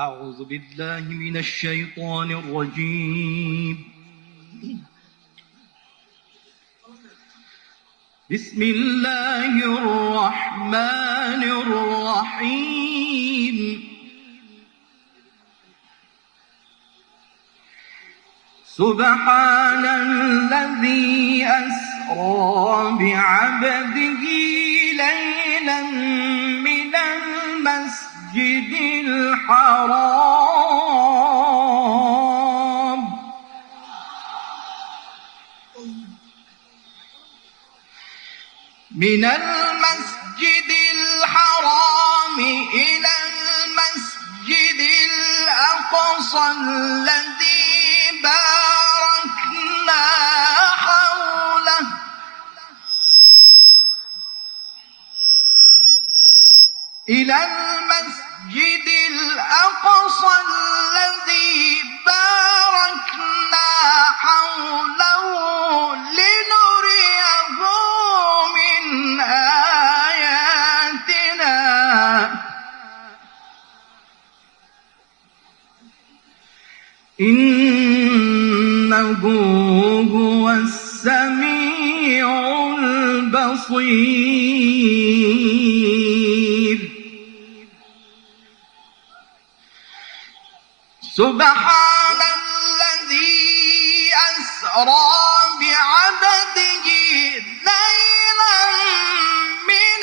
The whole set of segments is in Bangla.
أعوذ بالله من الشيطان الرجيم. بسم الله الرحمن الرحيم. سبحان الذي أسرى بعبده ليلا من المسجد الحرام إلى المسجد الأقصى الذي باركنا حوله لنريه من آياتنا إنه هو السميع البصير. سبحان الذي أسرى بعبده ليلا من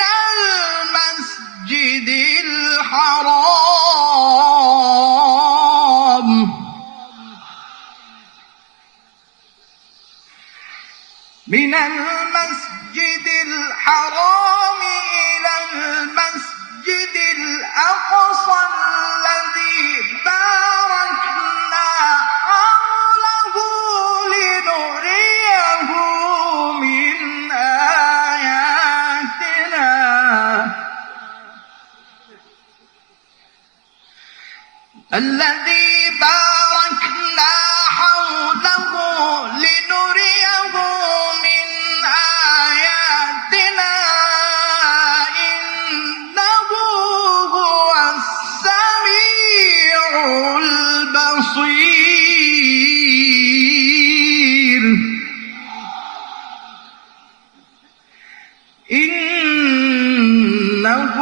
المسجد الحرام إلى المسجد الأقصى الذي باركنا حوله لنريه من آياتنا إنه هو السميع البصير. إنه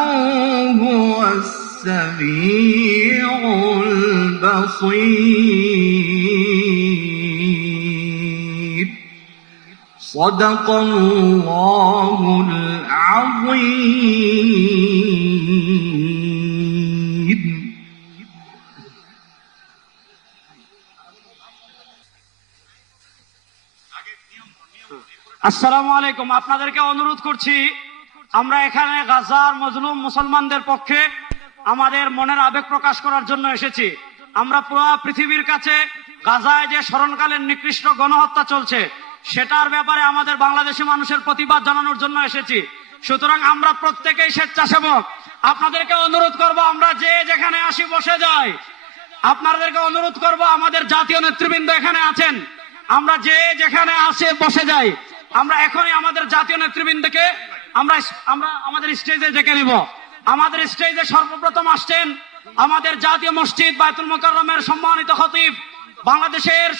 هو السميع البصير. صدق الله العظيم. আসসালামু আলাইকুম। আপনাদেরকে অনুরোধ করছি, আমরা এখানে গাজার মজলুম মুসলমানদের পক্ষে আমাদের মনের আবেগ প্রকাশ করার জন্য এসেছি। আমরা পুরো পৃথিবীর কাছে গাজায় যে স্মরণকালীন নিকৃষ্ট গণহত্যা চলছে সেটার ব্যাপারে আমাদের বাংলাদেশি মানুষের প্রতিবাদ জানানোর জন্য এসেছি। সুতরাং আমরা প্রত্যেকেই স্বেচ্ছাসেবক। আপনাদেরকে অনুরোধ করব, আমরা যে যেখানে আসি বসে যাই। আপনাদেরকে অনুরোধ করব, আমাদের জাতীয় নেতৃবৃন্দ এখানে আছেন, আমরা যে যেখানে আসে বসে যাই। আমরা এখনই আমাদের জাতীয় নেতৃবৃন্দকে আমরা আমাদের স্টেজে ডেকে নিব। আমাদের স্টেজে সর্বপ্রথম আসছেন আমাদের জাতীয় মসজিদ বায়তুল মুকাররমের সম্মানিত খতিব, বাংলাদেশের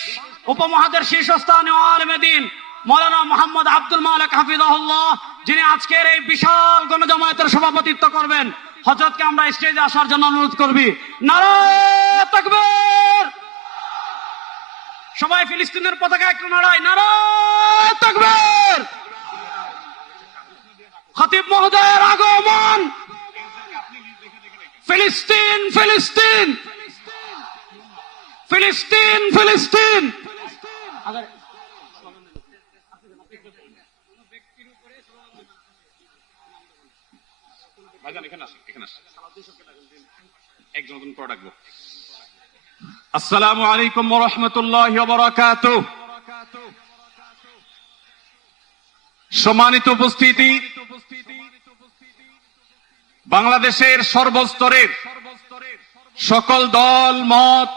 উপমহাদের শীর্ষস্থানীয় আলেমে দ্বীন মৌলানা মোহাম্মদ আব্দুল মালিক হাফিজাহুল্লাহ, যিনি আজকের এই বিশাল গণজামায়াতের সভাপতিত্ব করবেন। হযরতকে আমরা স্টেজে আসার জন্য অনুরোধ করবি। নারায়ে তাকবীর! সবাই ফিলিস্তিনের পতাকা একটু নাড়াই। নারায়ে তাকবীর! খতিব মহোদয়ের আগমন। ফিলিস্তিন ফিলিস্তিন ফিলিস্তিন ফিলিস্তিন। আসসালামু আলাইকুম ওয়া রাহমাতুল্লাহি ওয়া বারাকাতুহু। সম্মানিত উপস্থিতি, বাংলাদেশের সর্বস্তরের সকল দল মত,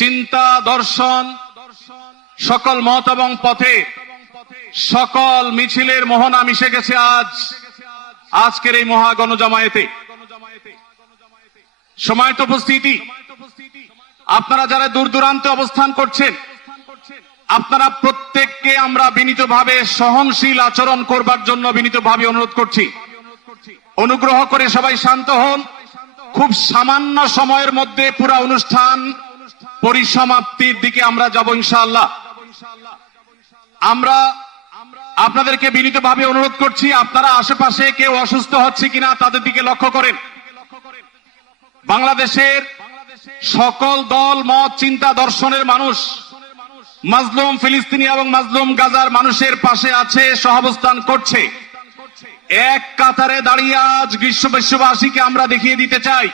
চিন্তা, দর্শন, সকল মত এবং পথে সকল মিছিলের মোহনা মিশে গেছে আজকের এই মহা গণজামায়াতে। সম্মানিত উপস্থিতি, আপনারা যারা দূর দূরান্তে অবস্থান করছেন, আপনারা প্রত্যেককে আমরা বিনীতভাবে সহনশীল আচরণ করবার জন্য বিনীতভাবে অনুরোধ করছি। অনুগ্রহ করে সবাই শান্ত হন। খুব সামান্য সময়ের মধ্যে পুরো অনুষ্ঠান পরিসমাপ্তির দিকে আমরা যাব ইনশাআল্লাহ। আমরা আপনাদেরকে বিনীতভাবে অনুরোধ করছি, আপনারা আশেপাশে কেউ অসুস্থ হচ্ছে কিনা তাদের দিকে লক্ষ্য করেন। বাংলাদেশের সকল দল মত চিন্তা দর্শনের মানুষ মাজলুম ফিলিস্তিনি এবং মাজলুম গাজার মানুষের পাশে আছে, সহাবস্থান করছে। এক কাতারে দাঁড়িয়ে আজ বিশ্ববাসীকে আমরা দেখিয়ে দিতে চাই,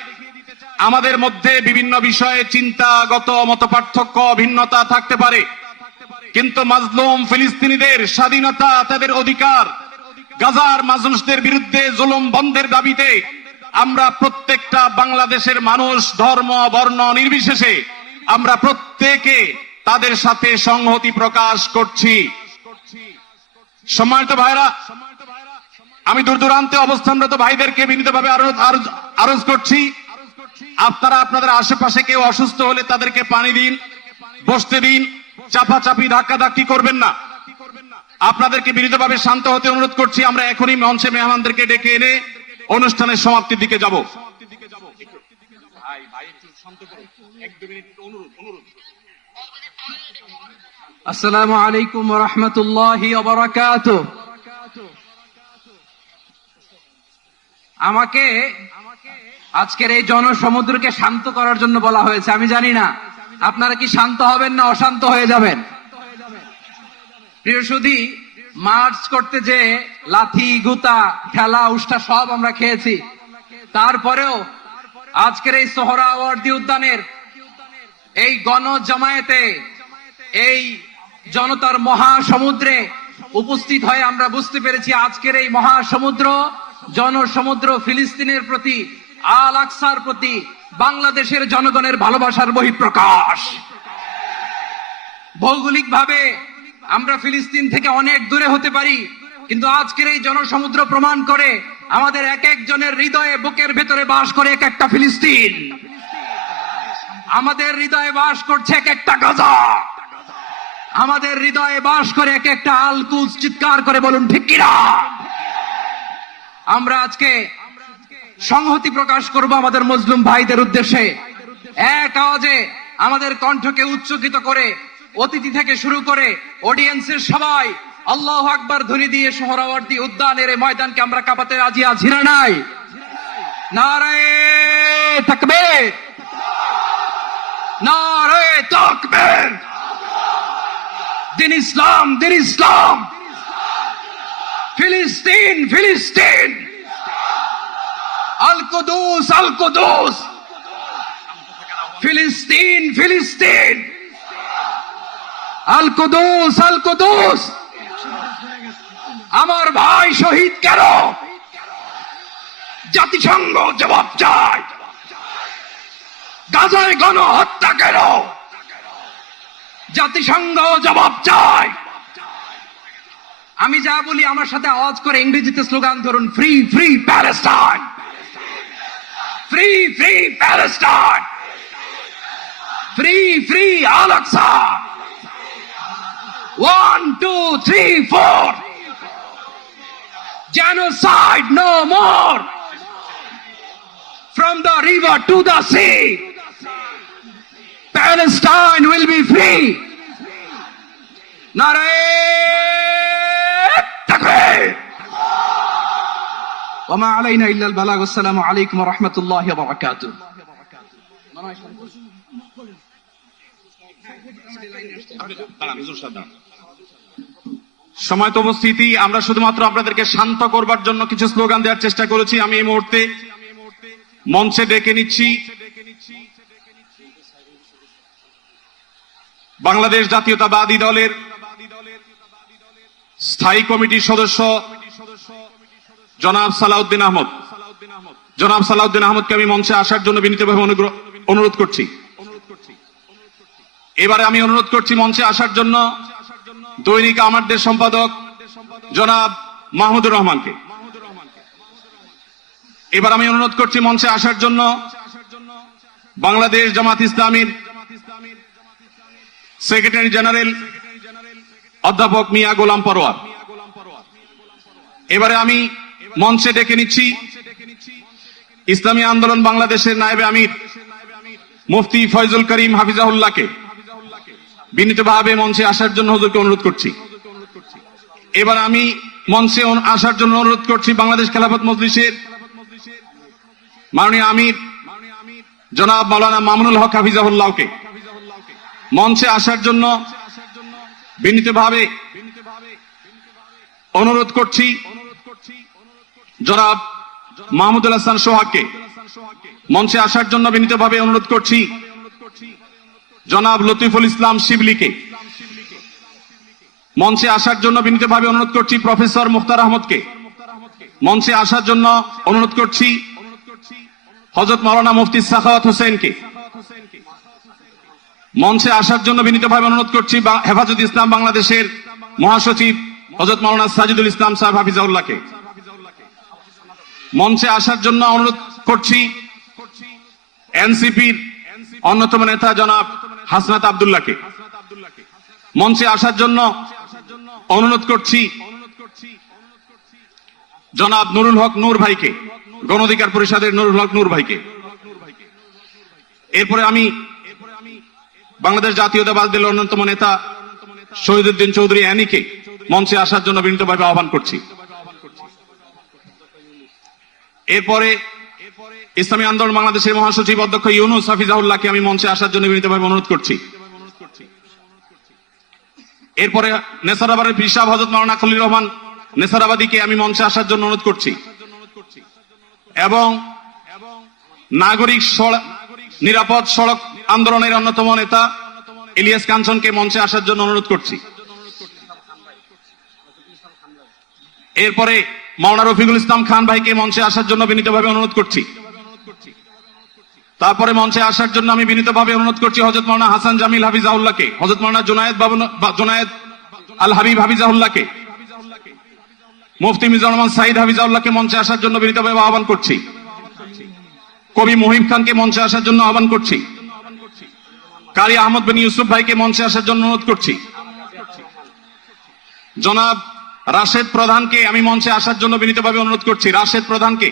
আমাদের মধ্যে বিভিন্ন বিষয়ে চিন্তাগত মতপার্থক্য ভিন্নতা থাকতে পারে, কিন্তু মাজলুম ফিলিস্তিনিদের স্বাধীনতা, তাদের অধিকার, গাজার মানুষদের বিরুদ্ধে জুলুম বন্ধের দাবিতে আমরা প্রত্যেকটা বাংলাদেশের মানুষ ধর্ম বর্ণ নির্বিশেষে আমরা প্রত্যেকে তাদের সাথে সংহতি প্রকাশ করছি। সম্মানিত ভাইরা, আমি দূর দূরান্তে অবস্থানরত ভাইদেরকে বিনীতভাবে আরজ করছি, আপনারা আপনাদের আশেপাশে কেউ অসুস্থ হলে তাদেরকে পানি দিন, বসতে দিন, চাপাচাপি ধাক্কাধাক্কি করবেন না। আপনাদেরকে বিনীতভাবে শান্ত হতে অনুরোধ করছি। আমরা এখনই মঞ্চে মেহমানদেরকে ডেকে এনে অনুষ্ঠানের সমাপ্তির দিকে যাব। আসসালামু আলাইকুম ওয়া রাহমাতুল্লাহি ওয়া বারাকাতুহু। আমাকে আজকের এই জনসমুদ্রকে শান্ত করার জন্য বলা হয়েছে। আমি জানি না আপনারা কি শান্ত হবেন না অশান্ত হয়ে যাবেন। প্রিয় সুধী, মার্চ করতে যে লাথি গুতা ঠেলা উষ্টা সব আমরা খেয়েছি, তারপরেও আজকের এই সোহরাওয়ার্দী উদ্যানের এই গণজামায়াতে, এই জনতার মহাসমুদ্রে উপস্থিত হয়ে আমরা বুঝতে পেরেছি আজকের এই মহাসমুদ্র, জনসমুদ্র ফিলিস্তিনের প্রতি, আল আকসার প্রতি বাংলাদেশের জনগণের ভালোবাসার বহিঃপ্রকাশ। ভৌগোলিকভাবে আমরা ফিলিস্তিন থেকে অনেক দূরে হতে পারি, কিন্তু আজকের এই জনসমুদ্র প্রমাণ করে আমাদের এক একজনের হৃদয়ে, বুকের ভেতরে বাস করে এক একটা ফিলিস্তিন। আমাদের হৃদয়ে বাস করছে এক একটা গাজা, আমাদের হৃদয়ে বাস করে এক একটা আল কুদস। চিৎকার করে বলুন ঠিক কিনা। আমরা আজকে সংহতি প্রকাশ করব আমাদের মুসলিম ভাইদের উদ্দেশ্যে। এক আওয়াজে আমাদের কণ্ঠকে উচ্চকিত করে অতিথি থেকে শুরু করে অডিয়েন্সের সবাই আল্লাহু আকবার ধ্বনি দিয়ে সোহরাওয়ার্দী উদ্যানের এই ময়দানকে আমরা কাঁপাতে রাজি আছি না নাই? নারায়ে তাকবীর, নারায়ে তাকবীর। দিন ইসলাম, দিন ইসলাম। ফিলিস্তিন, ফিলিস্তিন। আল কুদুস, আল কুদুস। ফিলিস্তিন, ফিলিস্তিন। আল কুদুস, আল কুদুস। আমার ভাই শহীদ কেন? জাতিসংঘ জবাব চায়। গাজায় গণহত্যা কেন? জাতিসংঘ জবাব চায়। আমি যা বলি আমার সাথে আওয়াজ করে ইংরেজিতে স্লোগান ধরুন, free free Palestine, free free Palestine, free free Al Aqsa. 1 2 3 4, genocide no more. From the river to the sea, Palestine will be free. Naraye takbir. Wa ma alayna illa al-balagh. Assalamu alaykum wa rahmatullahi wa barakatuh. সময়ত উপস্থিতি, আমরা শুধুমাত্র আপনাদেরকে শান্ত করবার জন্য কিছু স্লোগান দেওয়ার চেষ্টা করেছি। আমি এই মুহূর্তে মঞ্চে ডেকে নিচ্ছি বাংলাদেশ জাতীয়তাবাদী দলের স্থায়ী কমিটির সদস্য জনাব সালাউদ্দিন আহমদ। জনাব সালাউদ্দিন আহমদকে আমি মঞ্চে আসার জন্য বিনীতভাবে অনুরোধ করছি। এবারে আমি অনুরোধ করছি মঞ্চে আসার জন্য দৈনিক আমাদের সম্পাদক জনাব মাহমুদুর রহমানকে। এবার আমি অনুরোধ করছি মঞ্চে আসার জন্য বাংলাদেশ জামাত ইসলামীর সেক্রেটারি জেনারেল অধ্যাপক মিয়া গোলাম পরোয়ার। এবারে আমি মঞ্চে ডেকে নিচ্ছি ইসলামী আন্দোলন বাংলাদেশের নায়েবে আমির মুফতি ফয়জুল করিম হাফিজাহুল্লাহকে বিনীতভাবে মঞ্চে আসার জন্য হুজুরকে অনুরোধ করছি। এবার আমি মঞ্চে আসার জন্য অনুরোধ করছি বাংলাদেশ খেলাফত মজলিসের মাননীয় আমির জনাব মাওলানা মামুনুল হক হাফিজাহুল্লাহকে মঞ্চে আসার জন্য বিনীতভাবে অনুরোধ করছি। জনাব মাহমুদুল হাসান সোহাগকে মঞ্চে আসার জন্য বিনীতভাবে অনুরোধ করছি। জনাব লতিফুল ইসলাম শিবলিকে মঞ্চে আসার জন্য বিনীতভাবে অনুরোধ করছি। প্রফেসর মুখতার আহমদকে মঞ্চে আসার জন্য অনুরোধ করছি। হযরত মাওলানা মুফতি সাখাওয়াত হোসেনকে মঞ্চে আসার জন্য বিনীতভাবে অনুরোধ করছি। হেফাজত ইসলাম বাংলাদেশের মহাসচিব হযরত মাওলানা সাজিদুল ইসলাম সাহেব হাফিজাউল্লাহকে মঞ্চে আসার জন্য অনুরোধ করছি। এনসিপির অন্যতম নেতা জনাব হাসনাত আব্দুল্লাহকে মঞ্চে আসার জন্য অনুরোধ করছি। জনাব নুরুল হক নূর ভাইকে, গণ অধিকার পরিষদের নুরুল হক নূর ভাইকে। এরপরে আমি বাংলাদেশ জাতীয়তাবাদী দলের অন্যতম নেতা শহীদুদ্দিন চৌধুরী অ্যানিকে মঞ্চে আসার জন্য বিনীতভাবে আহ্বান করছি। এরপরে ইসলামী আন্দোলন বাংলাদেশের মহাসচিব অধ্যক্ষ ইউনুস হাফিজাহুল্লাহকে আমি মঞ্চে আসার জন্য বিনীতভাবে অনুরোধ করছি। এরপরে নেসারাবাদের পীর সাহেব হযরত মাওলানা খলিল রহমান নেসারাবাদীকে আমি মঞ্চে আসার জন্য অনুরোধ করছি এবং নাগরিক নিরাপদ সড়ক আন্দোলনের অন্যতম নেতা ইলিয়াস কাঞ্চনকে মঞ্চে আসার জন্য অনুরোধ করছি। এরপরে মাওলানা রফিকুল ইসলাম খান ভাইকে মঞ্চে আসার জন্য বিনীতভাবে অনুরোধ করছি। তারপরে মঞ্চে আসার জন্য আমি বিনীতভাবে অনুরোধ করছি হযরত মাওলানা হাসান জামিল হাফিজাহুল্লাহকে, হযরত মাওলানা জুনায়েদ আল হাবিব হাফিজাহুল্লাহকে, মুফতি মিজানুর রহমান সাঈদ হাফিজাহুল্লাহকে মঞ্চে আসার জন্য বিনীতভাবে আহ্বান করছি। কবি মহিম খানকে মঞ্চে আসার জন্য আহ্বান করছি। কারি আহমদ বিন ইউসুফ ভাইকে মঞ্চে আসার জন্য অনুরোধ করছি। জনাব রাশেদ প্রধানকে আমি মঞ্চে আসার জন্য বিনীতভাবে অনুরোধ করছি। রাশেদ প্রধানকে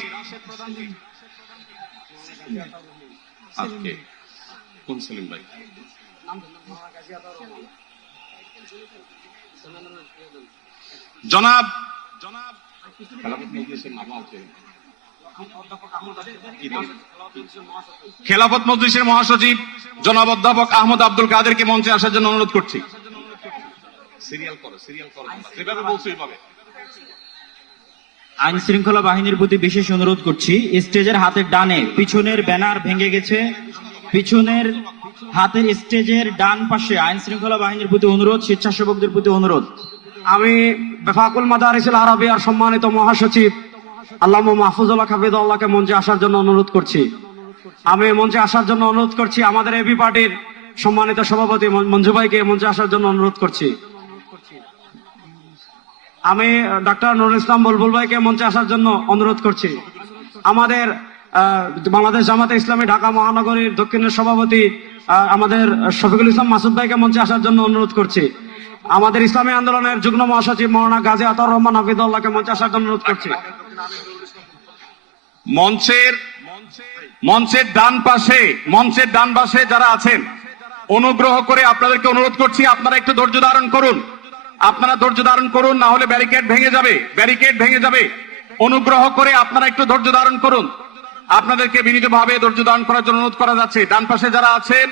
জনাব খেলাফত মজলিসের মহাসচিব জনাব অধ্যাপক আহমদ আব্দুল কাদেরকে মঞ্চে আসার জন্য অনুরোধ করছি। আইন শৃঙ্খলা বাহিনীর প্রতি বিশেষ অনুরোধ করছি, স্টেজের হাতের ডানে পিছনের ব্যানার ভেঙে গেছে, পিছনের হাতের স্টেজের ডান পাশে আইন শৃঙ্খলা বাহিনীর প্রতি অনুরোধ, স্বেচ্ছাসেবকদের প্রতি অনুরোধ। আমি বেফাকুল মাদারিসুল আরাবিয়ার সম্মানিত মহাসচিব আল্লামা মাহফুজুল্লাহ হাফিজাহুল্লাহকে মঞ্চে আসার জন্য অনুরোধ করছি। আমি মঞ্চে আসার জন্য অনুরোধ করছি আমাদের এবি পার্টির সম্মানিত সভাপতি মঞ্জু ভাইকে মঞ্চে আসার জন্য অনুরোধ করছি। আমি ডাক্তার নুরুল ইসলাম বুলবুল ভাইকে মঞ্চে আসার জন্য অনুরোধ করছি। আমাদের বাংলাদেশ জামাতে ইসলামী ঢাকা মহানগরীর দক্ষিণের সভাপতি আমাদের শফিকুল ইসলাম মাসুদ ভাইকে মঞ্চে আসার জন্য অনুরোধ করছি। আমাদের ইসলামী আন্দোলনের যুগ্ম মহাসচিব মাওলানা গাজী আতাউর রহমান হাফিজাহুল্লাহকে মঞ্চে আসার জন্য অনুরোধ করছি। মঞ্চের ডান পাশে যারা আছেন অনুগ্রহ করে আপনাদেরকে অনুরোধ করছি আপনারা একটু ধৈর্য ধারণ করুন। আপনারা ধৈর্য ধারণ করুন, না হলে ব্যারিকেড ভেঙে যাবে। অনুগ্রহ করে আপনারা একটু ধৈর্য ধারণ করুন। আপনাদেরকে বিনীতভাবে ধৈর্য ধারণ করার জন্য অনুরোধ করা যাচ্ছে। ডান পাশে যারা আছেন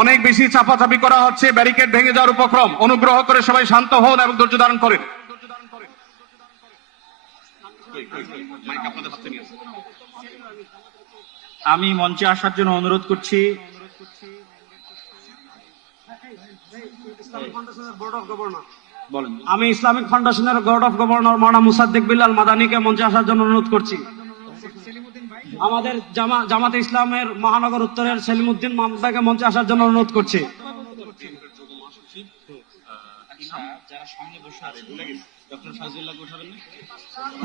অনেক বেশি চাপাচাপি করা হচ্ছে, ব্যারিকেড ভেঙে যাওয়ার উপক্রম। অনুগ্রহ করে সবাই শান্ত হন এবং ধৈর্য ধারণ করেন। আমি মঞ্চে আসার জন্য অনুরোধ করছি আমি ইসলামিক ফাউন্ডেশনের বোর্ড অফ গভর্নর মাওলানা মুসাদ্দিক বিল্লাল মাদানীকে মঞ্চে আসার জন্য অনুরোধ করছি। আমাদের জামাতে ইসলামের মহানগর উত্তরের সেলিমউদ্দিন মাহমুদ ভাইকে মঞ্চে আসার জন্য অনুরোধ করছি।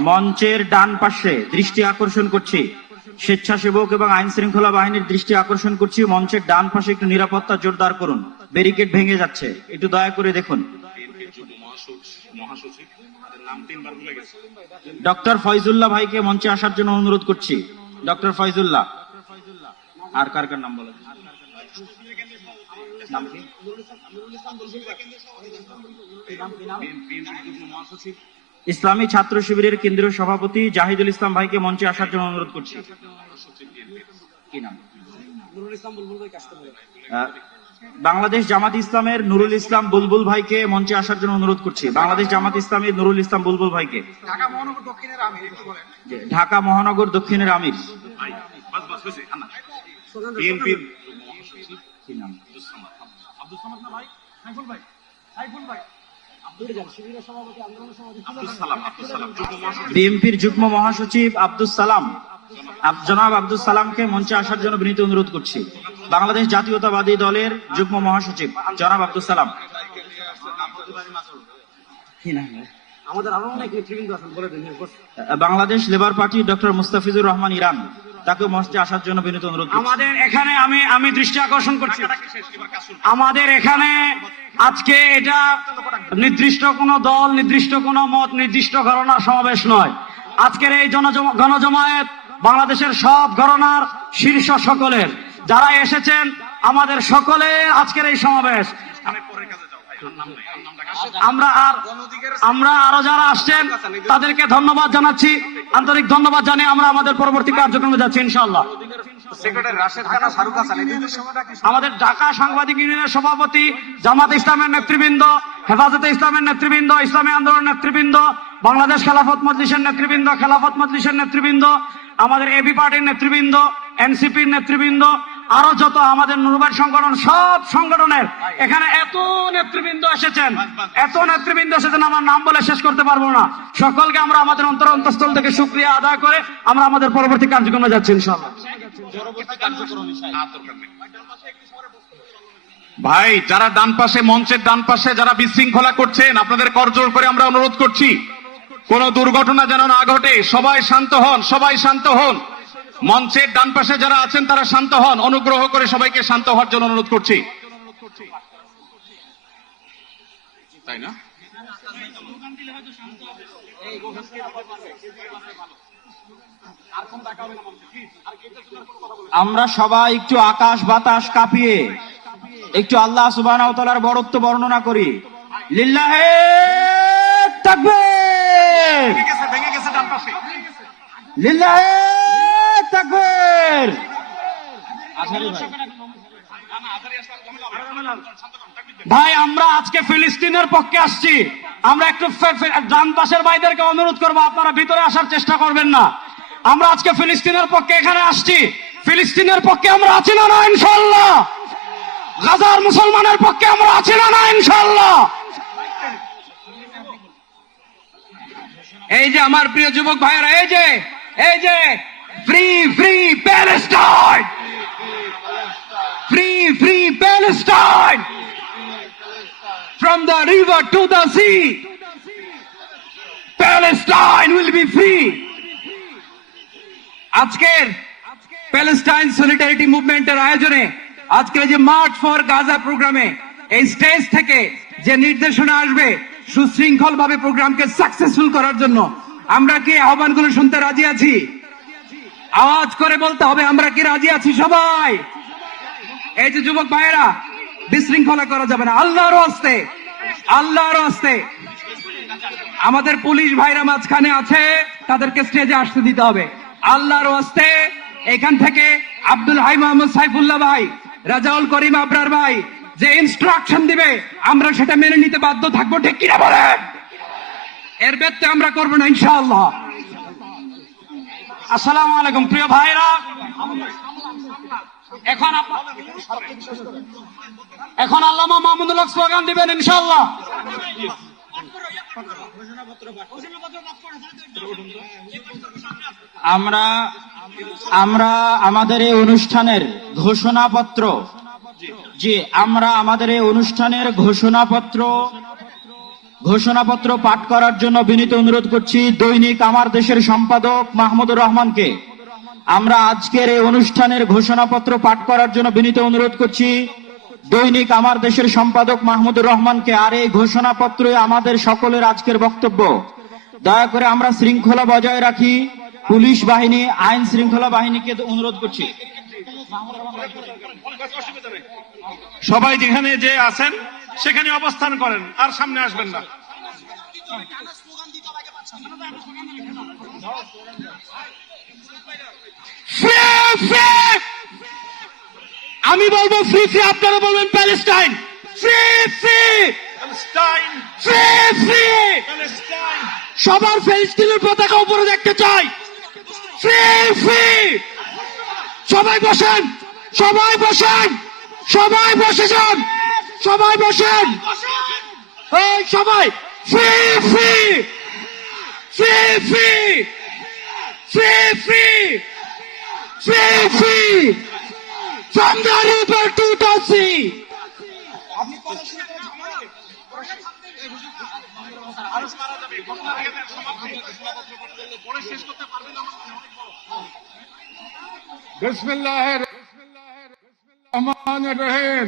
মঞ্চের ডান পাশে দৃষ্টি আকর্ষণ করছি, স্বেচ্ছাসেবক এবং আইন শৃঙ্খলা বাহিনীর দৃষ্টি আকর্ষণ করছি, মঞ্চের ডান পাশে একটু নিরাপত্তা জোরদার করুন, ব্যারিকেড ভেঙে যাচ্ছে, একটু দয়া করে দেখুন। ডক্টর ফয়জুল্লাহ ভাইকে মঞ্চে আসার জন্য অনুরোধ করছি। ডক্টর ফয়জুল্লাহ। আর কার কার নাম বলো? নাম কি? ইসলামী ছাত্র শিবিরের কেন্দ্রীয় সভাপতি জাহিদুল ইসলাম ভাইকে মঞ্চে আসার জন্য অনুরোধ করছি। কি নাম? বাংলাদেশ জামাত ইসলামের নুরুল ইসলাম বুলবুল ভাইকে মঞ্চে আসার জন্য অনুরোধ করছি। বাংলাদেশ জামাত ইসলামের নুরুল ইসলাম বুলবুল ভাইকে। ঢাকা মহানগর দক্ষিণের আমির। কি নাম? বিএনপির যুগ্ম মহাসচিব আব্দুস সালাম, জনাব আব্দুস সালামকে মঞ্চে আসার জন্য বিনীত অনুরোধ করছি। বাংলাদেশ জাতীয়তাবাদী দলের যুগ্ম মহাসচিব জনাব Abdus Salam. Bangladesh labour party doctor Mustafizur Rahman Iran, তাকে মঞ্চে আসার জন্য বিনীত অনুরোধ করছি। আমাদের এখানে আমি দৃষ্টি আকর্ষণ করছি, আমাদের এখানে আজকে এটা নির্দিষ্ট কোনো দল, নির্দিষ্ট কোনো মত, নির্দিষ্ট ঘরানার সমাবেশ নয়। আজকের এই গণজমায়েত বাংলাদেশের সব ঘরানার শীর্ষ সকলের, যারা এসেছেন আমাদের সকলে আজকের এই সমাবেশ। আমরা আরো যারা আসছেন তাদেরকে ধন্যবাদ জানাচ্ছি, আন্তরিক ধন্যবাদ জানিয়ে আমরা আমাদের পরবর্তী কার্যক্রমে যাচ্ছি ইনশাআল্লাহ। আমাদের ঢাকা সাংবাদিক ইউনিয়নের সভাপতি, জামাত ইসলামের নেতৃবৃন্দ, হেফাজতে ইসলামের নেতৃবৃন্দ, ইসলামী আন্দোলনের নেতৃবৃন্দ, বাংলাদেশ খেলাফত মজলিসের নেতৃবৃন্দ, খেলাফত মজলিসের নেতৃবৃন্দ, আমাদের এবি পার্টির নেতৃবৃন্দ, এনসিপির নেতৃবৃন্দ, আরো যত আমাদের নুরবাই সংগঠন, সব সংগঠনের এখানে এত নেতৃবৃন্দ এসেছেন, আমার নাম বলে শেষ করতে পারবো না। সকলকে আমরা আমাদের অন্তঃস্থল থেকে শুকরিয়া আদায় করে আমরা আমাদের পরবর্তী কার্যক্রমে যাচ্ছি ইনশাআল্লাহ। ভাই, যারা ডান পাশে, মঞ্চের ডান পাশে যারা বিশৃঙ্খলা করছেন, আপনাদের করজোড় করে আমরা অনুরোধ করছি কোন দুর্ঘটনা যেন না ঘটে। সবাই শান্ত হন, সবাই শান্ত হন। মঞ্চের ডান পাশে যারা আছেন তারা শান্ত হন, অনুগ্রহ করে সবাইকে শান্ত হওয়ার জন্য অনুরোধ করছি। তাই না? আমরা সবাই একটু আকাশ বাতাস কাঁপিয়ে একটু আল্লাহ সুবহানাহু ওয়া তাআলার বড়ত্ব বর্ণনা করি। লিল্লাহে তাকবীর, লিল্লাহে তাকবীর। ভাই, আমরা আজকে ফিলিস্তিনের পক্ষে আসছি। আমরা একটু ডান পাশের ভাইদেরকে অনুরোধ করবো, আপনারা ভিতরে আসার চেষ্টা করবেন না। আমরা আজকে ফিলিস্তিনের পক্ষে এখানে আসছি। ফিলিস্তিনের পক্ষে আমরা আছি না না ইনশাআল্লাহ? গাজার মুসলমানের পক্ষে আমরা আছি না না ইনশাআল্লাহ? এই যে আমার প্রিয় যুবক ভাইয়েরা, এই যে free free Palestine, free free Palestine, from the river to the sea, Palestine will be free. আজকের প্যালেস্টাইন সলিডারিটি মুভমেন্টের আয়োজনে আজকের যে মার্চ ফর গাজা প্রোগ্রামে এই স্টেজ থেকে যে নির্দেশনা আসবে সুশৃঙ্খল ভাবে প্রোগ্রামকে সাকসেসফুল করার জন্য, আমরা কি আহ্বানগুলো শুনতে রাজি আছি? আওয়াজ করে বলতে হবে, আমরা কি রাজি আছি সবাই? এই যে যুবক ভাইয়েরা, বিশৃঙ্খলা করা যাবে না, আল্লাহর হস্তে, আল্লাহর হস্তে। আমাদের পুলিশ ভাইরা মাঝখানে আছে, তাদেরকে স্টেজে আসতে দিতে হবে আল্লাহর হস্তে। এখান থেকে আব্দুল হাই মোহাম্মদ সাইফুল্লাহ ভাই, রাজাউল করিম আবরার ভাই যে ইনস্ট্রাকশন দিবে আমরা সেটা মেনে নিতে বাধ্য থাকবো, ঠিক কিনা বলেন? এর ব্যত্যয় আমরা করবো না ইনশাআল্লাহ। আসসালামু আলাইকুম প্রিয় ভাইরা, এখন আল্লামা মাহমুদুল হক স্লোগান দিবেন ইনশাআল্লাহ। আমরা আমাদের এই অনুষ্ঠানের ঘোষণাপত্র, যে আমরা আমাদের এই অনুষ্ঠানের ঘোষণাপত্র পাঠ করার জন্য বিনীত অনুরোধ করছি দৈনিক আমার দেশের সম্পাদক মাহমুদুর রহমানকে। আমরা আজকের এই অনুষ্ঠানের ঘোষণাপত্র পাঠ করার জন্য বিনীত অনুরোধ করছি দৈনিক আমার দেশের সম্পাদক মাহমুদুর রহমানকে। আর এই ঘোষণাপত্রে আমাদের সকলের আজকের বক্তব্য। দয়া করে আমরা শৃঙ্খলা বজায় রাখি। পুলিশ বাহিনী, আইন শৃঙ্খলা বাহিনীকে অনুরোধ করছি। সবাই যেখানে যে আছেন সেখানে অবস্থান করেন, আর সামনে আসবেন না। আমি বলবো ফ্রি ফ্রি, আপনারা বলবেন Palestine. Free free free free, সবার ফিলিস্তিনের পতাকা উপরে দেখতে চাই। ফ্রি ফ্রি, সবাই বসেন, সবাই বসেন, সবাই বসে যান, সবাই বসেন, এই সবাই। Free free free free free free free free, from the river to the sea. বিসমিল্লাহির রহমানির রহিম।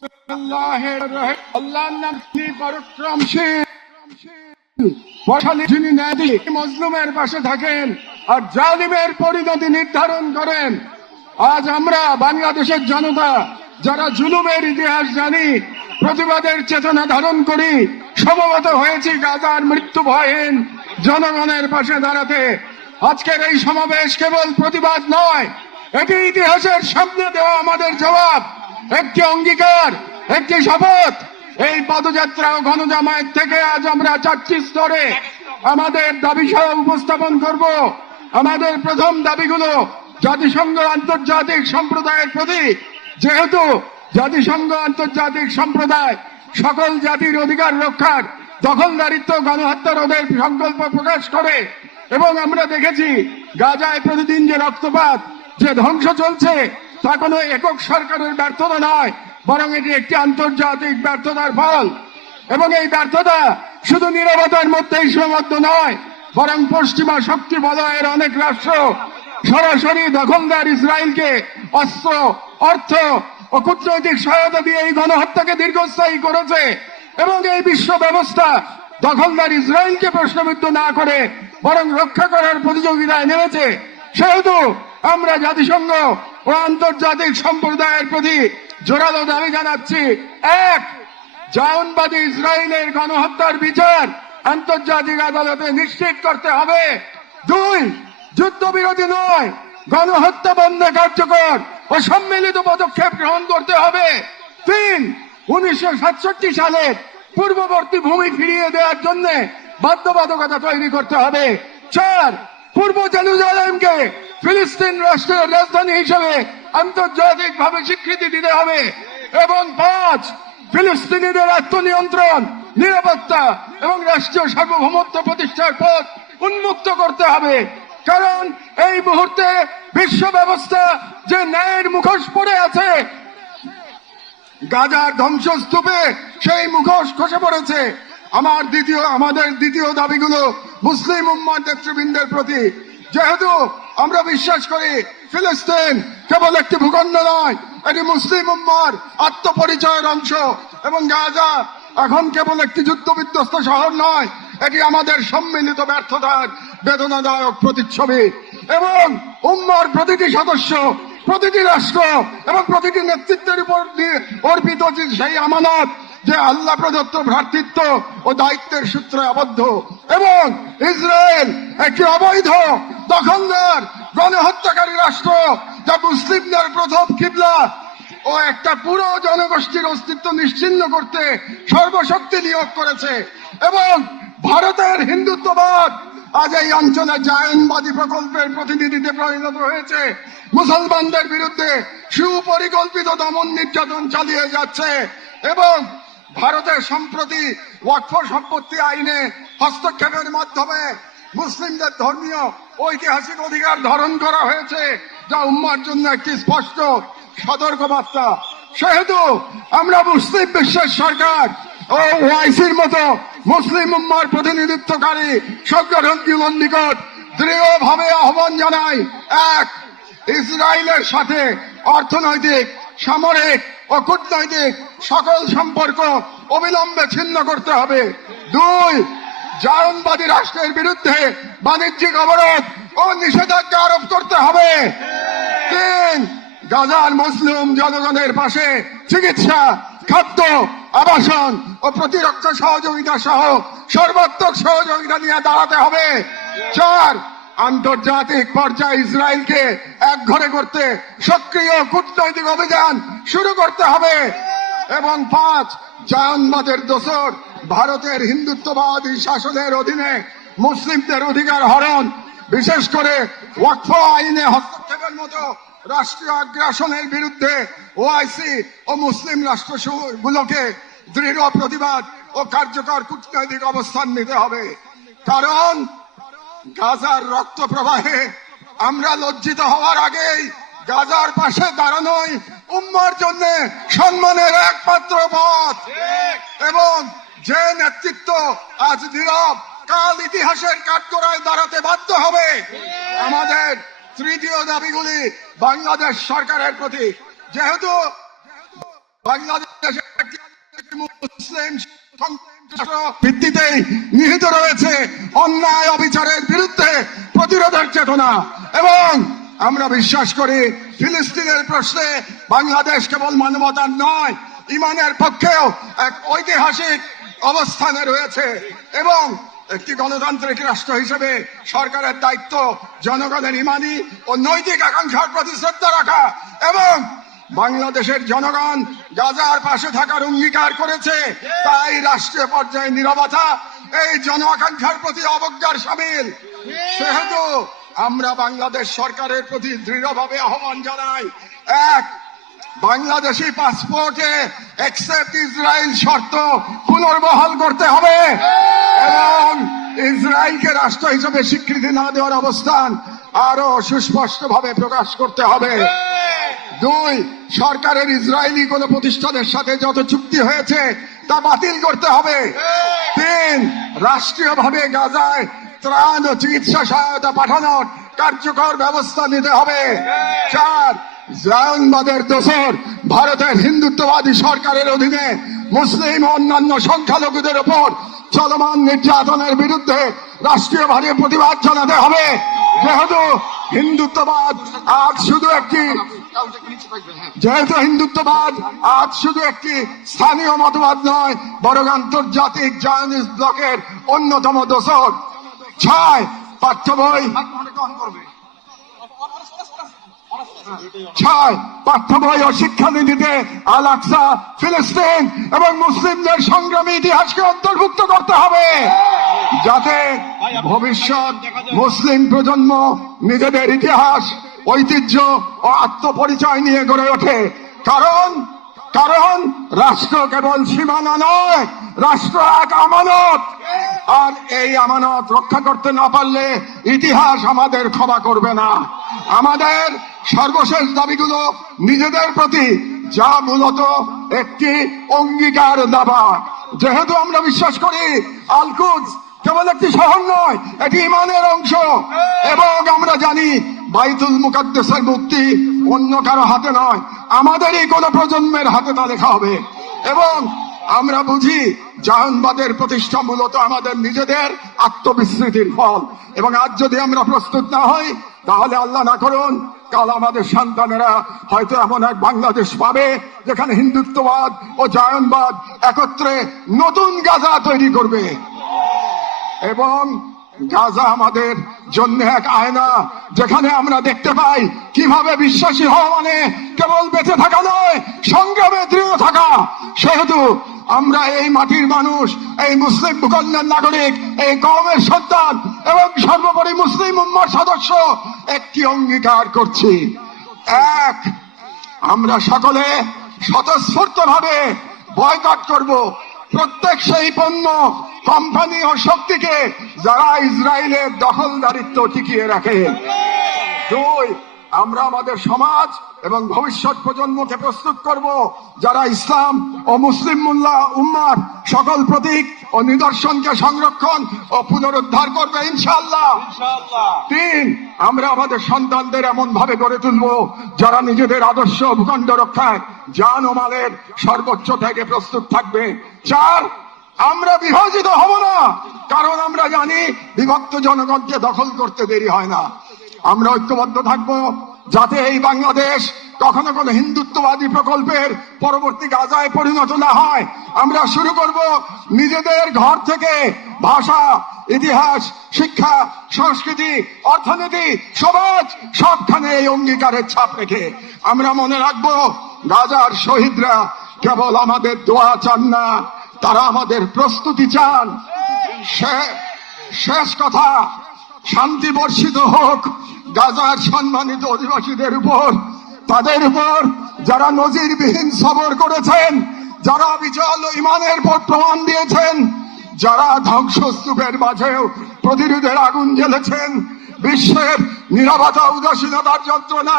বিসমিল্লাহির রহিম। আল্লাহর নাম কি পরাক্রমশীল, যিনি ন্যায়ী মজলুমের পাশে থাকেন আর জালিমের পরিণতি নির্ধারণ করেন। আজ আমরা বাংলাদেশের জনতা যারা জুলুমের ইতিহাস জানি, প্রতিবাদের চেতনা ধারণ করি, সমবেত হয়েছি গাজার মৃত্যু ভয়হীন জনগণের পাশে দাঁড়াতে। আজকের এই সমাবেশ কেবল প্রতিবাদ নয়, এটি ইতিহাসের সামনে দেওয়া আমাদের জবাব, একটি অঙ্গীকার, একটি শপথ। এই পদযাত্রা ও গণজামায়াত থেকে আজ আমরা 4টি স্তরে আমাদের দাবি সহ উপস্থাপন করব। আমাদের প্রথম দাবিগুলো জাতিসংঘ আন্তর্জাতিক সম্প্রদায়ের প্রতি, যেহেতু জাতিসংঘ আন্তর্জাতিক সম্প্রদায় সকল জাতির অধিকার রক্ষার, দখলদারিত্ব, গণহত্যা রোধের সংকল্প প্রকাশ করে, এবং আমরা দেখেছি গাজায় প্রতিদিন যে রক্তপাত, যে ধ্বংস চলছে, তা কোনো একক সরকারের ব্যর্থতা নয়, বরং এটি একটি আন্তর্জাতিক ব্যর্থতার ফল। এবং এই ব্যর্থতা শুধু নীরবতার মধ্যেই সীমাবদ্ধ নয়, বরং পশ্চিমা শক্তি বলয়ের অনেক রাষ্ট্র সরাসরি দখলদার ইসরায়েলকে অস্ত্র, অর্থ ও কূটনৈতিক সহায়তা দিয়ে এই গণহত্যাকে দীর্ঘস্থায়ী করেছে। এবং এই বিশ্ব ব্যবস্থা দখলদার ইসরায়েলকে প্রশ্নবিদ্ধ না করে বরং রক্ষা করার প্রতিযোগিতায় নেমেছে। সেহেতু আমরা জাতিসংঘ ও আন্তর্জাতিক সম্প্রদায়ের প্রতি জোরালো দাবি জানাচ্ছি। 1. জায়নবাদী ইসরায়েলের গণহত্যার বিচার আন্তর্জাতিক আদালতে নিশ্চিত করতে হবে। 2. যুদ্ধবিরতি নয়, গণহত্যা বন্ধে কার্যকর ও সম্মিলিত পদক্ষেপ গ্রহণ করতে হবে। 3. 1967 সালের পূর্ববর্তী ভূমি ফিরিয়ে দেওয়ার জন্য বাধ্যবাধকতা তৈরি করতে হবে। 4. পূর্ব জেরুজালেমকে ফিলিস্তিন রাষ্ট্রের রাজধানী হিসেবে আন্তর্জাতিকভাবে স্বীকৃতি দিতে হবে। এবং 5. ফিলিস্তিনিদের আত্মনিয়ন্ত্রণ, নিরাপত্তা এবং রাষ্ট্রীয় সার্বভৌমত্ব প্রতিষ্ঠার পথ উন্মুক্ত করতে হবে। কারণ এই মুহূর্তে বিশ্ব ব্যবস্থা যে ন্যায়ের মুখোশ পড়ে আছে, গাজার ধ্বংসস্তূপে সেই মুখোশ খসে পড়েছে। আমাদের দ্বিতীয় দাবিগুলো মুসলিম উম্মার নেতৃবৃন্দের প্রতি। যেহেতু আমরা বিশ্বাস করি ফিলিস্তিন কেবল একটি ভূখণ্ড নয়, এটি মুসলিম উম্মার আত্মপরিচয়ের অংশ, এবং গাজা এখন কেবল একটি যুদ্ধবিধ্বস্ত শহর নয়, এটি আমাদের সম্মিলিত ব্যর্থতার বেদনাদায়ক প্রতিচ্ছবি। এবং উম্মার প্রতিটি সদস্য, প্রতিটি রাষ্ট্র এবং প্রতিটি নেতৃত্বের উপর অর্পিত সেই আমানত যে আল্লাহ প্রদত্ত ভ্রাতৃত্ব ও দায়িত্বের সূত্রে আবদ্ধ। এবং ইসরায়েল একটি অবৈধ, দখলদার, গণহত্যাকারী রাষ্ট্র, যা মুসলিমদের প্রথম কিবলা ও একটা পুরো জনগোষ্ঠীর অস্তিত্ব নিশ্চিহ্ন করতে সর্বশক্তি নিয়োগ করেছে। এবং ভারতের হিন্দুত্ববাদ আজ এই অঞ্চলে জায়নবাদী প্রকল্পের প্রতিনিধিতে পরিণত হয়েছে, মুসলমানদের বিরুদ্ধে সুপরিকল্পিত দমন নির্যাতন চালিয়ে যাচ্ছে। এবং ভারতের সম্প্রতি ওয়াকফ সম্পত্তি আইনে হস্তক্ষেপের মাধ্যমে মুসলিমদের ধর্মীয় ঐতিহাসিক অধিকার ধারণ করা হয়েছে, যা উম্মার জন্য একটি স্পষ্ট সতর্কবার্তা। সেহেতু আমরা মুসলিম বিশ্বের সরকার ও ওআইসির মতো মুসলিম উম্মার প্রতিনিধিত্বকারী সংগঠনগুলোর নিকট দৃঢ়ভাবে আহ্বান জানাই, এক, ইসরায়েলের সাথে অর্থনৈতিক, সামরিক ও কূটনৈতিক সকল সম্পর্ক অবিলম্বে ছিন্ন করতে হবে। দুই, জায়নবাদী রাষ্ট্রের বিরুদ্ধে বাণিজ্যিক অবরোধ ও নিষেধাজ্ঞা আরোপ করতে হবে। তিন, গাজার মুসলিম জনগণের পাশে চিকিৎসা, খাদ্য, আবাসন ও প্রতিরক্ষা সহযোগিতা সহ সর্বাত্মক সহযোগিতা নিয়ে দাঁড়াতে হবে। চার, আন্তর্জাতিক পর্যায়ে ইসরায়েলকে একঘরে করতে সক্রিয় কূটনৈতিক অভিযান শুরু করতে হবে। এবং পাঁচ, জায়নবাদের দোসর ভারতের হিন্দুত্ববাদী শাসনের অধীনে মুসলিমদের অধিকার হরণ, বিশেষ করে ওয়াকফ আইনে হস্তক্ষেপের মতো রাষ্ট্রীয় আগ্রাসনের বিরুদ্ধে ওআইসি ও মুসলিম রাষ্ট্রগুলোকে দৃঢ় প্রতিবাদ ও কার্যকর কূটনৈতিক অবস্থান নিতে হবে। কারণ গাজার রক্ত প্রবাহে আমরা লজ্জিত হওয়ার আগেই গাজার পাশে দাঁড়ানোই উম্মার জন্য সম্মানের একমাত্র পথ। এবং যে নেতৃত্ব আজ নীরব, কাল ইতিহাসের কাঠগড়ায় দাঁড়াতে বাধ্য হবে। আমাদের তৃতীয় দাবিগুলি বাংলাদেশ সরকারের প্রতি, যেহেতু বাংলাদেশ মুসলিম ভিত্তিতেই নিহিত রয়েছে অন্যায় অবিচারের বিরুদ্ধে প্রতিরোধের চেতনা, এবং আমরা বিশ্বাস করি ফিলিস্তিনের প্রশ্নে বাংলাদেশ কেবল মানবতার নয়, ইমানের পক্ষেও এক ঐতিহাসিক অবস্থানে রয়েছে। এবং একটি গণতান্ত্রিক রাষ্ট্র হিসেবে সরকারের দায়িত্ব জনগণের ইমানি ও নৈতিক আকাঙ্ক্ষার প্রতি শ্রদ্ধা রাখা। এবং বাংলাদেশের জনগণ গাজার পাশে থাকার অঙ্গীকার করেছে, তাই রাষ্ট্রীয় পর্যায়ে নীরবতা এই জন আকাঙ্ক্ষার প্রতি অবজ্ঞার সামিল। সেহেতু আমরা বাংলাদেশ সরকারের প্রতি দৃঢ়ভাবে আহ্বান জানাই, এক, বাংলাদেশি পাসপোর্টে অ্যাকসেপ্ট ইসরায়েল শর্ত পুনর্বহাল করতে হবে এবং ইসরায়েলকে রাষ্ট্র হিসেবে স্বীকৃতি না দেওয়ার অবস্থান আরো সুস্পষ্টভাবে প্রকাশ করতে হবে। দুই, সরকারের ইসরায়েলি কোন প্রতিষ্ঠানের সাথে যত চুক্তি হয়েছে তা বাতিল করতে হবে। তিন, রাষ্ট্রীয়ভাবে গাজায় ত্রাণ ও চিকিৎসা সহায়তা পাঠানোর কার্যকর ব্যবস্থা নিতে হবে। চার, জায়নবাদের দোসর ভারতের হিন্দুত্ববাদী সরকারের অধীনে মুসলিম ও অন্যান্য সংখ্যালঘুদের উপর চলমান নির্যাতনের বিরুদ্ধে রাষ্ট্রীয়ভাবে প্রতিবাদ জানাতে হবে। যেহেতু হিন্দুত্ববাদ আজ শুধু একটি স্থানীয় মতবাদ নয়, বরং আন্তর্জাতিক জায়নিস্ট ব্লকের অন্যতম দোসর। ছয়, পাঠ্য বই ও শিক্ষানীতিতে আল আকসা, ফিলিস্তিন এবং মুসলিমদের সংগ্রামী ইতিহাসকে অন্তর্ভুক্ত করতে হবে, যাতে ভবিষ্যৎ মুসলিম প্রজন্ম নিজেদের ইতিহাস, ঐতিহ্য ও আত্মপরিচয় নিয়ে গড়ে ওঠে। কারণ রাষ্ট্র কেবল সীমানা নয়, রাষ্ট্র এক আমানত, আর এই আমানত রক্ষা করতে না পারলে ইতিহাস আমাদের ক্ষমা করবে না। আমাদের সর্বশেষ দাবিগুলো নিজেদের প্রতি, যা মূলত একটি অঙ্গীকার দাবা। যেহেতু আমরা বিশ্বাস করি আল কুদস কেবল একটি শহর নয়, এটি ইমানের অংশ, এবং আমরা জানি বাইতুল মুকাদ্দাসের মুক্তি অন্য কারো হাতে নয়, আমাদেরই কোন প্রজন্মের হাতে তা লেখা হবে। এবং আমরা বুঝি জায়নবাদের প্রতিষ্ঠা মূলত আমাদের নিজেদের আত্মবিস্মৃতির ফল, এবং আজ যদি আমরা প্রস্তুত না হই, তাহলে আল্লাহ না করুন কাল আমাদের সন্তানেরা হয়তো এমন এক বাংলাদেশ পাবে যেখানে হিন্দুত্ববাদ ও জায়নবাদ একত্রে নতুন গাজা তৈরি করবে। এবং গাজা আমাদের জন্য এক আয়না, যেখানে আমরা দেখতে পাই কিভাবে বিশ্বাসী হওয়া মানে কেবল বেঁচে থাকা নয়, সংগ্রামে দৃঢ় থাকা। সেহেতু আমরা এই মাটির মানুষ, এই মুসলিম ভূখণ্ডের নাগরিক, এই কওমের সন্তান এবং সর্বোপরি মুসলিম উম্মার সদস্য একটি অঙ্গীকার করছি, এক, আমরা সকলে স্বতঃস্ফূর্তভাবে বয়কট করব প্রত্যেক সেই পণ্য, কোম্পানি ও শক্তিকে যারা ইসরায়েলের দখলদারিত্ব টিকিয়ে রাখে। দুই, আমরা আমাদের সমাজ এবং ভবিষ্যৎ প্রজন্মকে প্রস্তুত করব, যারা ইসলাম ও মুসলিম উম্মার সকল প্রতীক ও নিদর্শনকে সংরক্ষণ ও পুনরুদ্ধার করবে ইনশাআল্লাহ। 3, আমরা আমাদের সন্তানদের এমন ভাবে গড়ে তুলব যারা নিজেদের আদর্শ ভূখণ্ড রক্ষায় জান ও মালের সর্বোচ্চ থেকে প্রস্তুত থাকবে। 4, আমরা বিভাজিত হব না, কারণ আমরা জানি বিভক্ত জনগণকে দখল করতে দেরি হয় না। আমরা ঐক্যবদ্ধ থাকব যাতে এই বাংলাদেশ কখনো কোনো হিন্দুত্ববাদী প্রকল্পের পরবর্তী গাজায় পরিণত না হয়। আমরা শুরু করব নিজেদের ঘর থেকে, ভাষা, ইতিহাস, শিক্ষা, সংস্কৃতি, অর্থনীতি, সমাজ সবখানে এই অঙ্গীকারের ছাপ রেখে। আমরা মনে রাখব গাজার শহীদরা কেবল আমাদের দোয়া চান না, তারা আমাদের প্রস্তুতি চান। শেষ কথা, শান্তি বর্ষিত হোক গাজার সম্মানিত অধিবাসীদের উপর, তাদের উপর যারা নজিরবিহীন সবর করেছেন, যারা বিচল ইমানের পর প্রমাণ দিয়েছেন, যারা ধ্বংসস্তূপের মাঝেও প্রতিরোধের আগুন জ্বেলেছেন, বিশ্বের নীরবতা উদাসীনতার যন্ত্রণা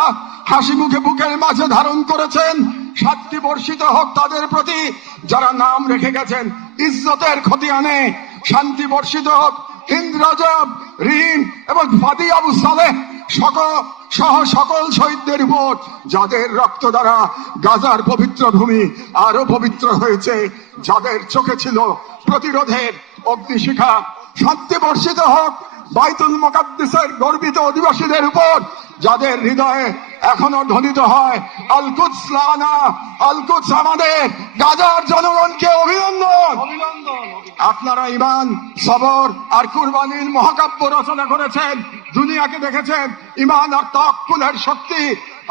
হাসি মুখে বুকের মাঝে ধারণ করেছেন। শান্তি বর্ষিত হোক তাদের প্রতি যারা নাম রেখে গেছেন ইজ্জতের খতিয়ানে। শান্তি বর্ষিত হোক হিন্দ রাজব, রিম এবং ফাদি আবু সালেহ সহ সকল শহীদদের উপর, যাদের রক্ত দ্বারা গাজার পবিত্র ভূমি আরো পবিত্র হয়েছে, যাদের চোখে ছিল প্রতিরোধের অগ্নিশিখা। শান্তি বর্ষিত হোক বাইতুল মুকাদ্দাসের গর্বিত অধিবাসীদের উপর, যাদের হৃদয়ে এখনো ধ্বনিত হয় আল কুদস লানা, আল কুদস আমাদের। গাজার জনগণকে অভিনন্দন। আপনারা ঈমান, সবর আর কুরবানির মহাকাব্য রচনা করেছেন, দুনিয়াকে দেখেছেন ঈমান আর তাওয়াক্কুলের শক্তি।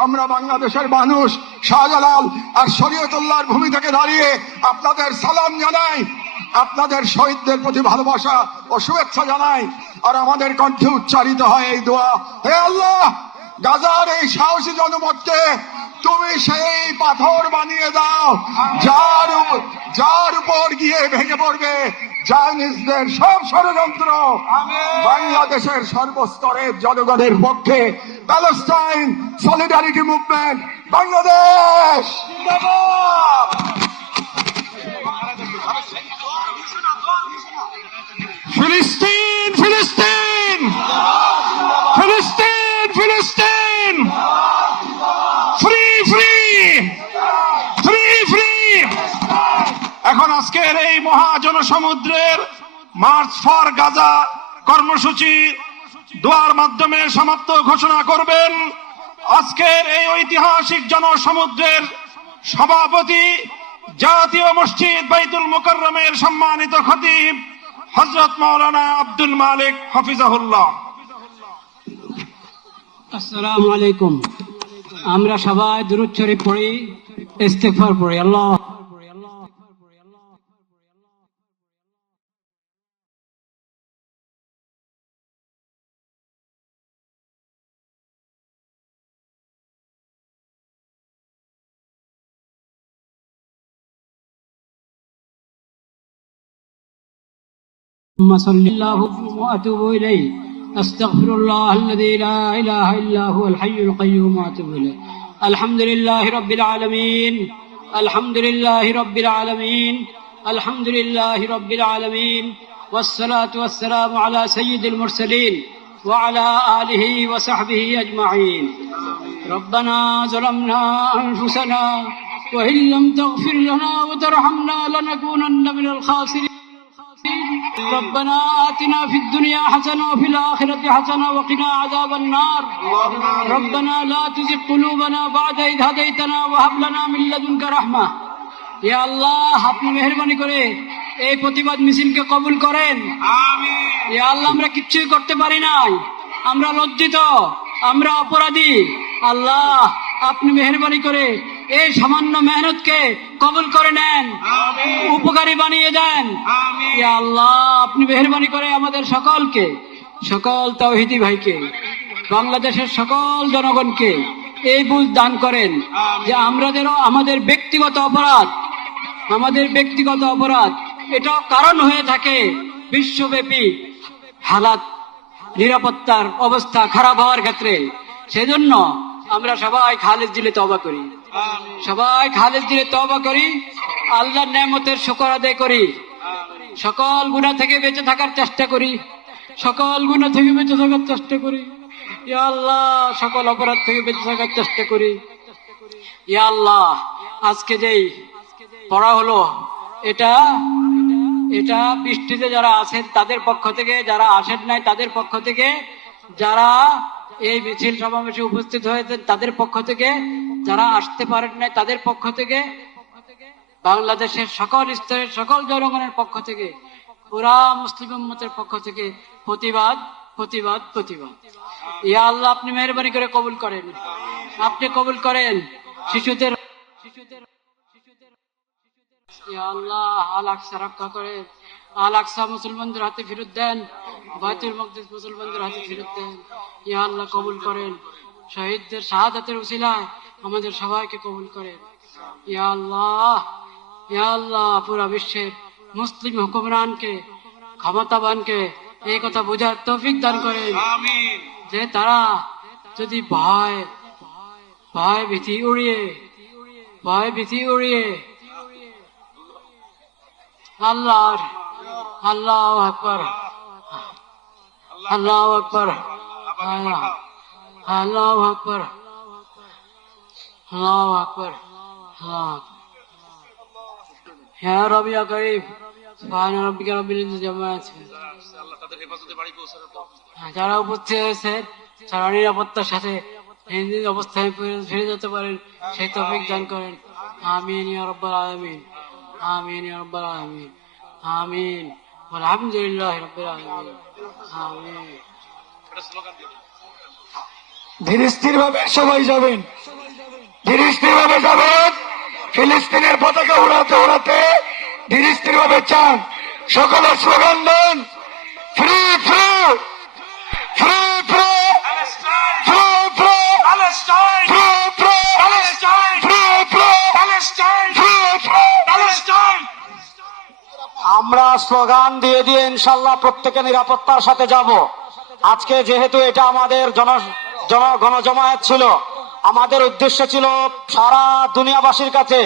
আমরা বাংলাদেশের মানুষ শাহজালাল আর শরীয়তুল্লাহর ভূমি থেকে দাঁড়িয়ে আপনাদের সালাম জানাই, আপনাদের শহীদদের প্রতি ভালোবাসা ও শুভেচ্ছা জানাই। আর আমাদের কণ্ঠে উচ্চারিত হয় এই দোয়া, হে আল্লাহ, গাজার এই সাহসী জনপদকে তুমি সেই পাথর বানিয়ে দাও যার উপর গিয়ে ভেঙে পড়বে জায়নিস্টদের সব ষড়যন্ত্র। বাংলাদেশের সর্বস্তরের জনগণের পক্ষে প্যালেস্টাইন সলিডারিটি মুভমেন্ট বাংলাদেশ জিন্দাবাদ। ফিলিস্তিন, ফিলিস্তিন, ফিলিস্তিন, ফিলিস্তিন, ফ্রি, ফ্রি, ফ্রি, ফ্রি। এখন আজকের এই মহাজনসমুদ্রের মার্চ ফর গাজা কর্মসূচি দোয়ার মাধ্যমে সমাপ্ত ঘোষণা করবেন আজকের এই ঐতিহাসিক জনসমুদ্রের সভাপতি, জাতীয় মসজিদ বাইতুল মুকাররমের সম্মানিত খতিব হযরত মাওলানা আব্দুল মালিক হাফিজাহুল্লাহ। আসসালামু আলাইকুম। আমরা সবাই দুরূদ শরীফ পড়ি, ইস্তিগফার পড়ি। আল্লাহ صلى الله وأتوب إليه أستغفر الله الذي لا إله إلا هو الحي القيوم وأتوب إليه الحمد لله رب العالمين الحمد لله رب العالمين الحمد لله رب العالمين والصلاة والسلام على سيد المرسلين وعلى آله وصحبه أجمعين ربنا ظلمنا أنفسنا وإن لم تغفر لنا وترحمنا لنكونن من الخاسرين ربنا آتنا في الدنيا حسنة وفي الآخرة حسنة وقنا عذاب النار ربنا لا تزغ قلوبنا بعد إذ هديتنا وهب لنا من لدنك رحمة يا الله আপনি মেহেরবানি করে এই প্রতিবাদ মিছিলকে কবুল করেন। আমিন। ইয়া আল্লাহ, আমরা কিচ্ছুই করতে পারি নাই, আমরা লজ্জিত, আমরা অপরাধী। আল্লাহ, আপনি মেহেরবানি করে এই সামান্য মেহনতকে কবুল করে নেন, উপকারী বানিয়ে দেন। ইয়া আল্লাহ, আপনি মেহেরবানি করে আমাদের সকলকে, সকল তাওহীদি ভাইকে, বাংলাদেশের সকল জনগণকে এই বুঝ দান করেন যে আমাদের ব্যক্তিগত অপরাধ এটাও কারণ হয়ে থাকে বিশ্বব্যাপী হালাত, নিরাপত্তার অবস্থা খারাপ হওয়ার ক্ষেত্রে। সেজন্য আমরা সবাই খালেজ দিলে তওবা করি, সবাই খালেজ দিলে তওবা করি, আল্লাহর নেয়ামতের শুকর আদায় করি, সকল গুনাহ থেকে বেঁচে থাকার চেষ্টা করি, সকল গুনাহ থেকে বেঁচে থাকার চেষ্টা করি। ইয়া আল্লাহ, সকল অপরাধ থেকে বেঁচে থাকার চেষ্টা করি। ইয়া আল্লাহ, আজকে যেই পড়া হলো এটা বৃষ্টিতে যারা আছেন তাদের পক্ষ থেকে, যারা আসেন নাই তাদের পক্ষ থেকে, যারা এই মিছিল সমাবেশে উপস্থিত হয়েছেন তাদের পক্ষ থেকে, যারা আসতে পারেন নাই তাদের পক্ষ থেকে, বাংলাদেশের সকল স্তরের সকল জনগণের পক্ষ থেকে, পুরা মুসলিম উম্মতের পক্ষ থেকে প্রতিবাদ প্রতিবাদ প্রতিবাদ। ইয়া আল্লাহ, আপনি মেহরবানি করে কবুল করেন, আপনি কবুল করেন। শিশুদের ইয়া আল্লাহ, আল আকসা রক্ষা করেন, আল আকসা মুসলমানদের হাতে ফেরত দেন, বাইতুল মাকদিস মুসলমানদের হাতে ফেরত দেন। ইয়া আল্লাহ, কবুল করেন। শহীদদের শাহাদাতের উসিলায় আমাদের সবাইকে কবুল করেন। ইয়া আল্লাহ, ইয়া আল্লাহ, পুরা বিশ্বের মুসলিম হুকুমরানকে, ক্ষমতাবানকে এই কথা বোঝার তৌফিক দান করেন যে তারা যদি ভয় ভীতি উড়িয়ে আল্লাহ আকবার, আল্লাহ আকবার, আল্লাহ আকবার, আল্লাহ আকবার, ইয়া রব ইয়া করিম, সুবহান রাব্বিকা রব্বিল ইজ্জাতি আম্মা ইয়াসিফুন। যারা উপস্থিত হয়েছে যারা নিরাপত্তার সাথে নিজ অবস্থায় ফিরে যেতে পারেন সেই তৌফিক দান করেন। আমিন ইয়া রাব্বাল আলামিন, আমিন ইয়া রাব্বাল আলামিন, আমিন। আলহামদুলিল্লাহি রাব্বিল আলামিন, আমিন। ধীর স্থির ভাবে সবাই যাবেন, ধীর স্থির ভাবে যাবেন। ফিলিস্তিনের পতাকা উড়াতে উড়াতে ধীর স্থির ভাবে চান। সকলে স্লোগান দেন, ফ্রি ফ্রি ফ্রি ফ্রি আমরা স্লোগান দিয়ে দিয়ে ইনশাল্লাহ প্রত্যেকে নিরাপত্তার সাথে যাব। আজকে যেহেতু এটা আমাদের গণজমায়েত ছিল, আমাদের উদ্দেশ্য ছিল সারা দুনিয়াবাসীর কাছে,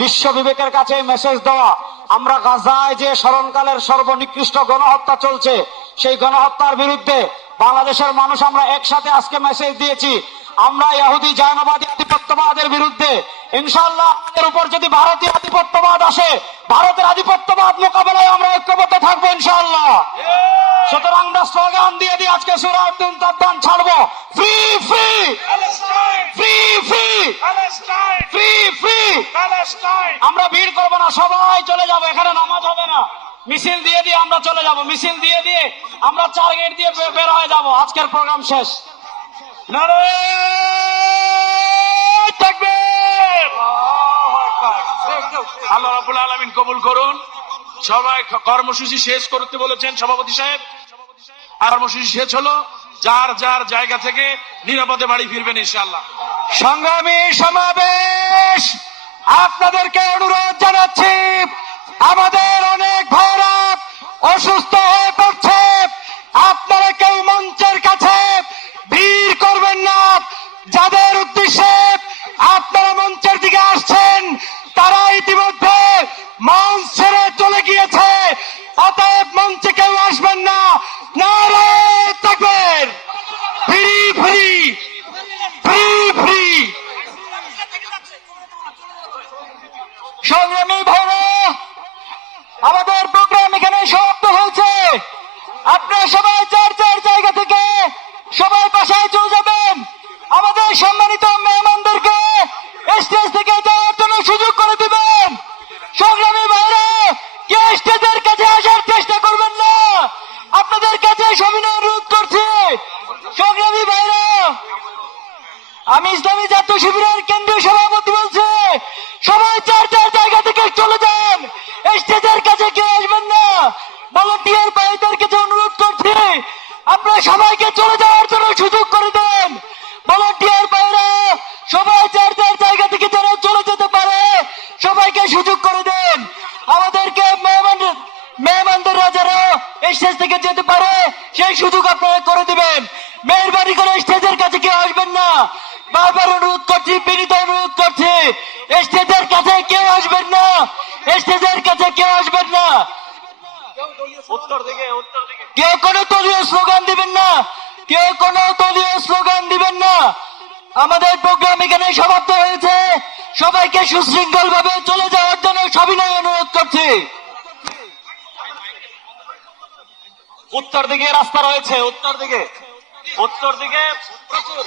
বিশ্ব বিবেকের কাছে মেসেজ দেওয়া। আমরা গাজায় যে স্মরণকালের সর্বনিকৃষ্ট গণহত্যা চলছে সেই গণহত্যার বিরুদ্ধে বাংলাদেশের মানুষ আমরা একসাথে আজকে মেসেজ দিয়েছি। আমরা ইহুদি জায়নবাদী আধিপত্যবাদের বিরুদ্ধে ইনশাআল্লাহ আমাদের উপর যদি ভারতীয় আধিপত্যবাদ আসে, ভারতের আধিপত্যবাদ মোকাবেলায় আমরা ঐক্যবদ্ধ থাকবো ইনশাআল্লাহ। সুতরাং আমরা স্লোগান দিয়ে দিয়ে আজকে সূরা আল-তাবদান ছাড়বো, free free free free free free. আমরা ভিড় করবো না, সবাই চলে যাবো, এখানে নামাজ হবে না। মিছিল দিয়ে দিয়ে আমরা চলে যাব, মিছিল দিয়ে দিয়ে আমরা 4 গেট দিয়ে বের হয়ে যাব। আজকের প্রোগ্রাম শেষ। আল্লাহ রাব্বুল আলামিন কবুল করুন। সবাই কর্মসূচি শেষ করতে বলেছেন সভাপতি সাহেব। কর্মসূচি শেষ হলো, যার যার জায়গা থেকে নিরাপদে বাড়ি ফিরবেন ইনশাআল্লাহ। সংগ্রামী সমাবেশ, আপনাদেরকে অনুরোধ জানাচ্ছি, আমাদের অনেক ভাইরা অসুস্থ হয়ে পড়ছে। আপনারা কেউ মঞ্চের কাছে ভিড় করবেন না। যাদের উদ্দেশ্যে আপনারা মঞ্চের দিকে আসছেন তারা ইতিমধ্যে মঞ্চ ছেড়ে চলে গিয়েছে, অতএব মঞ্চে কেউ আসবেন না। নারে তাকবীর, ফ্রি ফ্রি ফ্রি ফ্রি। সংগ্রামী ভাইরা, আমাদের প্রোগ্রাম এখানে সমাপ্ত হয়েছে। আপনারা সবাই যার যার জায়গা থেকে সবাই বাসায় চলে যাবেন। আমাদের সম্মানিত মেহমানদেরকে স্টেজ থেকে যাওয়ার জন্য সুযোগ করে দিবেন। সংগ্রামী ভাইরা, কে স্টেজের কাছে আসার চেষ্টা করবেন না, আপনাদের কাছে সবিনয় অনুরোধ করছি। সংগ্রামী ভাইরা, আমি ইসলামী জাতীয় শিবিরের কেন্দ্রীয় সভাপতি বলছি, সবাই যার যার জায়গা থেকে চলে যান, স্টেজের কাছে কেউ আসবেন না। ভলান্টিয়ার ভাইদের কাছে অনুরোধ করছি, আপনারা সবাইকে চলে যাওয়ার জন্য সুযোগ করে দেন। ভলান্টিয়ার ভাইরা সবাই যার যার জায়গা থেকে যারা চলে যেতে পারে সবাইকে সুযোগ করে দেন। আমাদেরকে মেহমানদেররা যারা স্টেজ থেকে যেতে পারে সেই সুযোগ আপনারা করে দিবেন। মেহরবানি করে স্টেজের কাছে কেউ আসবেন না। বারবার অনুরোধ করছি, বিনীত অনুরোধ করছি, স্টেজের কাছে কেউ আসবেন না, স্টেজের কাছে কেউ আসবেন না, কেউ কোনো দলীয় স্লোগান দিবেন না, কেউ কোনো দলীয় স্লোগান দিবেন না। আমাদের প্রোগ্রাম এখানে সমাপ্ত হয়েছে। সবাইকে সুশৃঙ্খল ভাবে চলে যাওয়ার জন্য সবিনয় অনুরোধ করছি। উত্তর দিকে রাস্তা রয়েছে, উত্তর দিকে প্রচুর।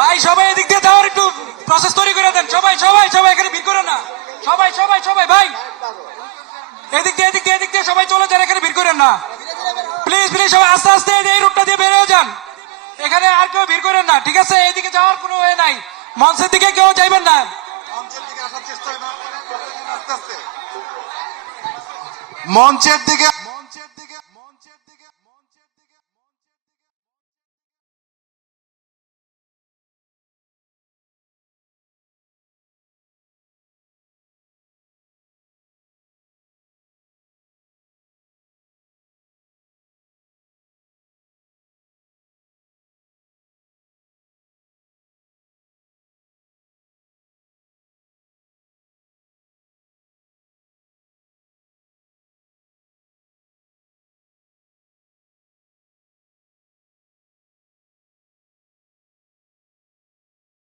ভাই সবাই এদিক দিয়ে যাওয়ার একটু প্রসেস তৈরি করে দেন। সবাই সবাই সবাই এখানে ভিড় করেন না। সবাই সবাই সবাই ভাই এদিক দিয়ে সবাই চলে যান, এখানে ভিড় করেন না প্লিজ প্লিজ। সবাই আস্তে আস্তে এই রুটটা দিয়ে বেরিয়ে যান, এখানে আর কেউ ভিড় করেন না, ঠিক আছে? এদিকে যাওয়ার কোনো ওয়ে নাই, মঞ্চের দিকে কেউ যাইবেন না। মঞ্চের দিকে